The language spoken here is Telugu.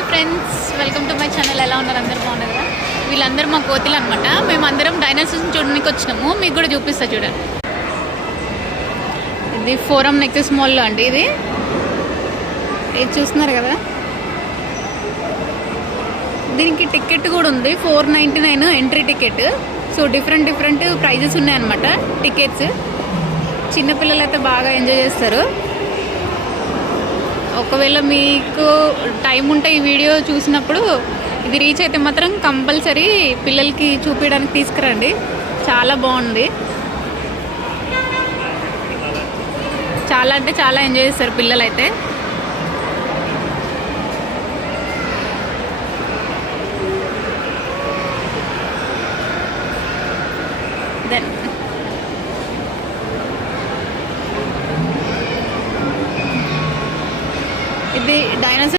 Hi friends, welcome to my channel. ఎలా ఉన్నారు? అందరూ బాగున్నారు కదా? వీళ్ళందరూ మా కోతులు అనమాట. మేమందరం డైనోసార్స్ని చూడడానికి వచ్చినాము. మీకు కూడా చూపిస్తా చూడండి. ఇది ఫోరం నెక్సెస్ మాల్లో అండి. ఇది చూస్తున్నారు కదా, దీనికి టికెట్ కూడా ఉంది. 499 entry ticket. So different prizes ఉన్నాయన్నమాట టికెట్స్. చిన్నపిల్లలు అయితే బాగా ఎంజాయ్ చేస్తారు. ఒకవేళ మీకు టైం ఉంటే ఈ వీడియో చూసినప్పుడు ఇది రీచ్ అయితే మాత్రం కంపల్సరీ పిల్లలకి చూపించడానికి తీసుకురండి. చాలా బాగుంది. చాలా అంటే చాలా ఎంజాయ్ చేస్తారు పిల్లలు అయితే.